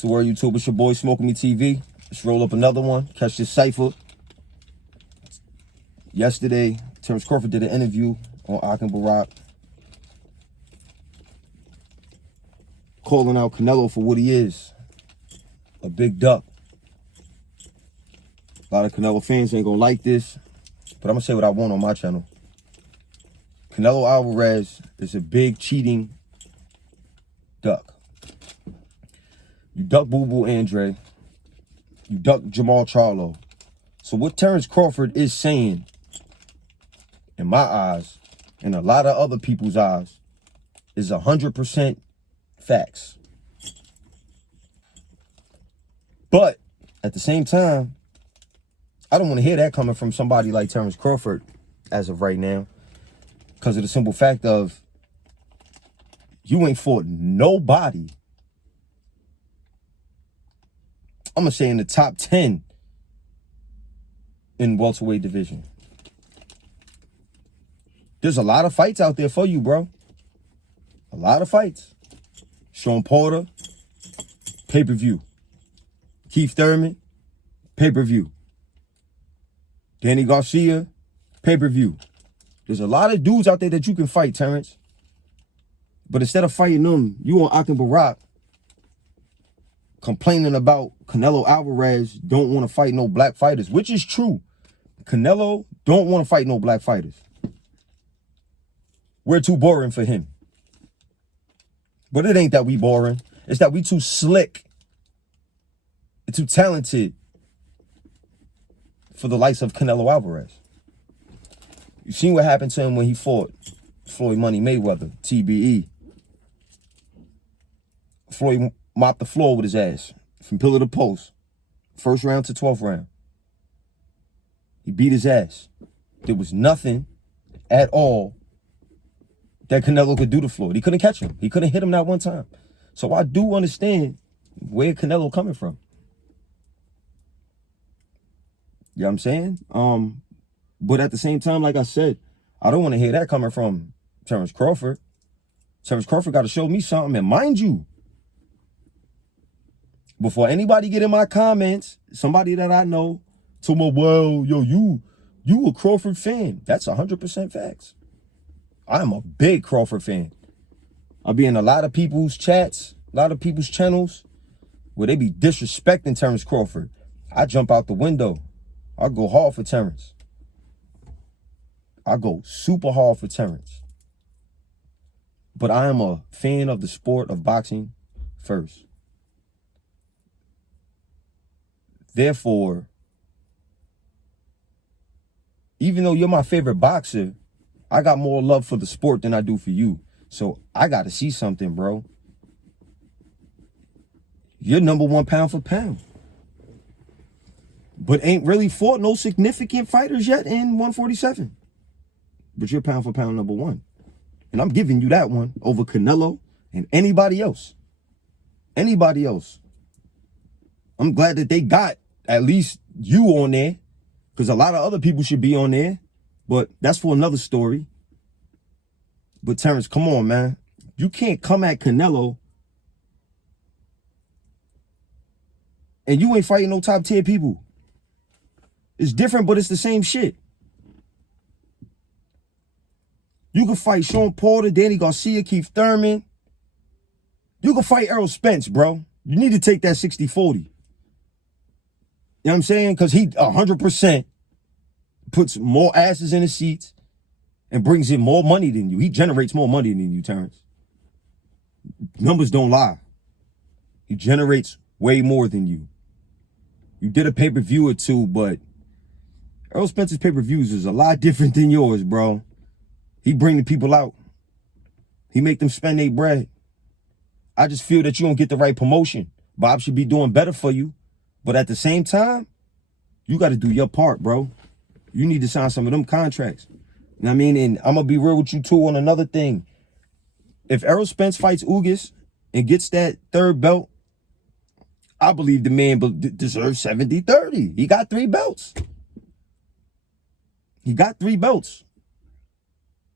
It's the word YouTube. It's your boy Smoking Me TV. Let's roll up another one. Catch this cipher. Yesterday, Terence Crawford did an interview on Barack, calling out Canelo for what he is, a big duck. A lot of Canelo fans ain't gonna like this, but I'm gonna say what I want on my channel. Canelo Alvarez is a big cheating duck. You duck Boo Boo Andre. You duck Jamal Charlo. So what Terence Crawford is saying, in my eyes, and a lot of other people's eyes, is 100% facts. But at the same time, I don't want to hear that coming from somebody like Terence Crawford as of right now, because of the simple fact of you ain't fought nobody, I'm going to say, in the top 10 in welterweight division. There's a lot of fights out there for you, bro. A lot of fights. Sean Porter, pay-per-view. Keith Thurman, pay-per-view. Danny Garcia, pay-per-view. There's a lot of dudes out there that you can fight, Terence. But instead of fighting them, you on Barack complaining about Canelo Alvarez don't want to fight no black fighters, which is true. Canelo don't want to fight no black fighters. We're too boring for him. But it ain't that we boring. It's that we too slick and too talented for the likes of Canelo Alvarez. You seen what happened to him when he fought Floyd Money Mayweather, TBE. Floyd mopped the floor with his ass from pillar to post. First round to 12th round. He beat his ass. There was nothing at all that Canelo could do to Floyd. He couldn't catch him. He couldn't hit him that one time. So I do understand where Canelo coming from. You know what I'm saying? But at the same time, like I said, I don't want to hear that coming from Terence Crawford. Terence Crawford got to show me something. And mind you, before anybody get in my comments, somebody that I know told me, well, yo, you a Crawford fan. That's 100% facts. I am a big Crawford fan. I be in a lot of people's chats, a lot of people's channels where they be disrespecting Terence Crawford. I jump out the window. I go hard for Terence. I go super hard for Terence. But I am a fan of the sport of boxing first. Therefore, even though you're my favorite boxer, I got more love for the sport than I do for you. So I got to see something, bro. You're #1 pound for pound. But ain't really fought no significant fighters yet in 147. But you're pound for pound #1. And I'm giving you that one over Canelo and anybody else. Anybody else. I'm glad that they got at least you on there, because a lot of other people should be on there. But that's for another story. But Terence, come on, man. You can't come at Canelo and you ain't fighting no top tier people. It's different, but it's the same shit. You can fight Sean Porter, Danny Garcia, Keith Thurman. You can fight Errol Spence, bro. You need to take that 60-40. You know what I'm saying? Because he 100% puts more asses in the seats and brings in more money than you. He generates more money than you, Terence. Numbers don't lie. He generates way more than you. You did a pay-per-view or two, but Errol Spence's pay-per-views is a lot different than yours, bro. He bring the people out. He make them spend their bread. I just feel that you don't get the right promotion. Bob should be doing better for you. But at the same time, you got to do your part, bro. You need to sign some of them contracts. You know what I mean? And I'm going to be real with you, too, on another thing. If Errol Spence fights Ugas and gets that third belt, I believe the man deserves 70-30. He got 3 belts. He got 3 belts.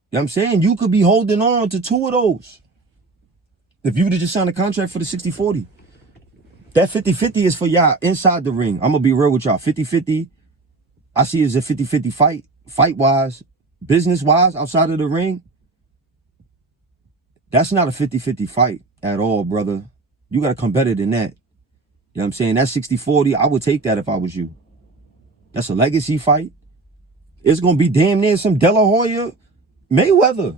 You know what I'm saying? You could be holding on to 2 of those if you would have just signed a contract for the 60-40. That 50-50 is for y'all inside the ring. I'm going to be real with y'all. 50-50, I see it as a 50-50 fight. Fight-wise, business-wise, outside of the ring. That's not a 50-50 fight at all, brother. You got to come better than that. You know what I'm saying? That 60-40, I would take that if I was you. That's a legacy fight. It's going to be damn near some De La Hoya Mayweather.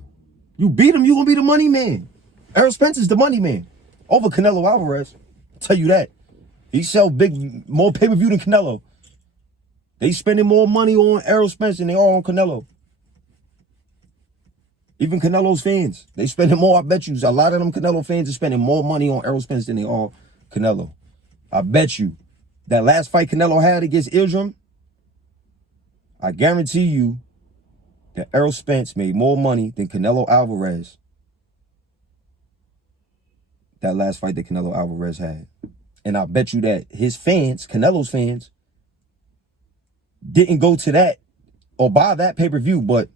You beat him, you going to be the money man. Errol Spence is the money man over Canelo Alvarez. I'll tell you that. He sell more pay-per-view than Canelo. They spending more money on Errol Spence than they are on Canelo. Even Canelo's fans, they spending more. I bet you a lot of them Canelo fans are spending more money on Errol Spence than they are Canelo. I bet you. That last fight Canelo had against Islam, I guarantee you that Errol Spence made more money than Canelo Alvarez. That last fight that Canelo Alvarez had. And I bet you that his fans, Canelo's fans, didn't go to that or buy that pay-per-view, but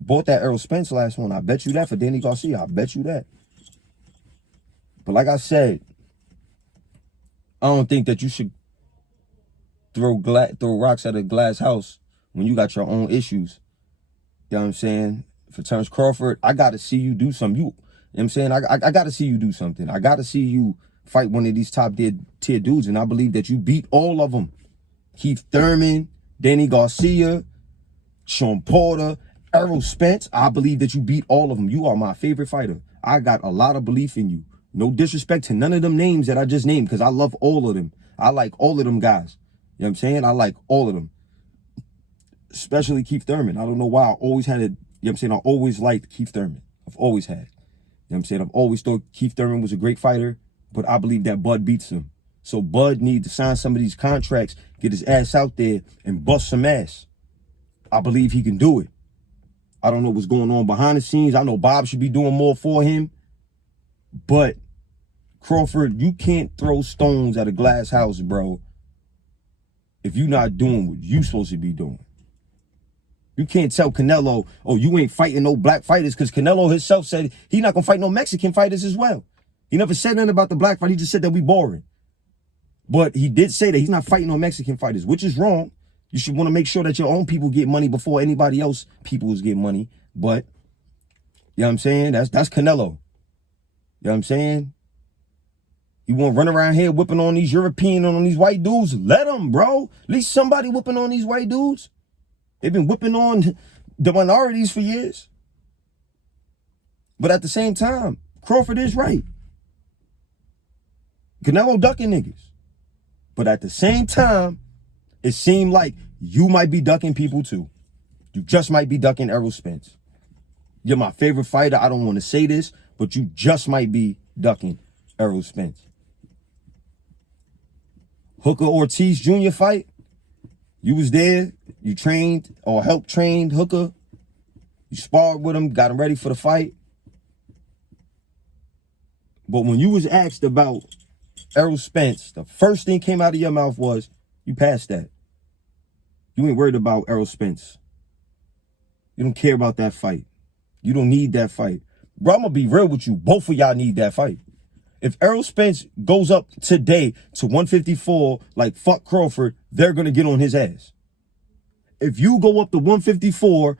bought that Errol Spence last one. I bet you that for Danny Garcia. I bet you that. But like I said, I don't think that you should throw rocks at a glass house when you got your own issues. You know what I'm saying? For Terence Crawford, I got to see you do something. You know what I'm saying? I got to see you do something. I got to see you fight one of these top tier dudes, and I believe that you beat all of them. Keith Thurman, Danny Garcia, Sean Porter, Errol Spence. I believe that you beat all of them. You are my favorite fighter. I got a lot of belief in you. No disrespect to none of them names that I just named, because I love all of them. I like all of them guys. You know what I'm saying? I like all of them. Especially Keith Thurman. I don't know why I always had it. You know what I'm saying? I always liked Keith Thurman. I've always had. You know what I'm saying? I've always thought Keith Thurman was a great fighter, but I believe that Bud beats him. So Bud needs to sign some of these contracts, get his ass out there, and bust some ass. I believe he can do it. I don't know what's going on behind the scenes. I know Bob should be doing more for him. But, Crawford, you can't throw stones at a glass house, bro, if you're not doing what you supposed to be doing. You can't tell Canelo, oh, you ain't fighting no black fighters, because Canelo himself said he not going to fight no Mexican fighters as well. He never said nothing about the black fight. He just said that we boring. But he did say that he's not fighting on Mexican fighters, which is wrong. You should want to make sure that your own people get money before anybody else people's get money. But, you know what I'm saying? That's Canelo. You know what I'm saying? You want to run around here whipping on these European and on these white dudes? Let them, bro. At least somebody whipping on these white dudes. They've been whipping on the minorities for years. But at the same time, Crawford is right. Canelo ducking niggas. But at the same time, it seemed like you might be ducking people too. You just might be ducking Errol Spence. You're my favorite fighter. I don't want to say this, but you just might be ducking Errol Spence. Hooker Ortiz Jr. fight. You was there. You trained or helped train Hooker. You sparred with him, got him ready for the fight. But when you was asked about Errol Spence, the first thing came out of your mouth was, you passed that. You ain't worried about Errol Spence. You don't care about that fight. You don't need that fight. Bro, I'm going to be real with you. Both of y'all need that fight. If Errol Spence goes up today to 154 like fuck Crawford, they're going to get on his ass. If you go up to 154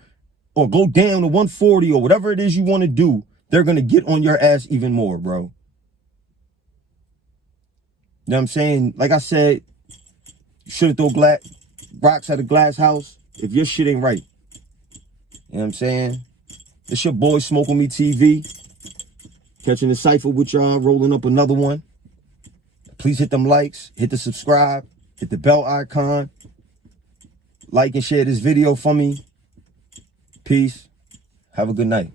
or go down to 140 or whatever it is you want to do, they're going to get on your ass even more, bro. You know what I'm saying? Like I said, you shouldn't throw rocks at a glass house if your shit ain't right. You know what I'm saying? It's your boy Smoke On Me TV. Catching the cypher with y'all, rolling up another one. Please hit them likes, hit the subscribe, hit the bell icon. Like and share this video for me. Peace. Have a good night.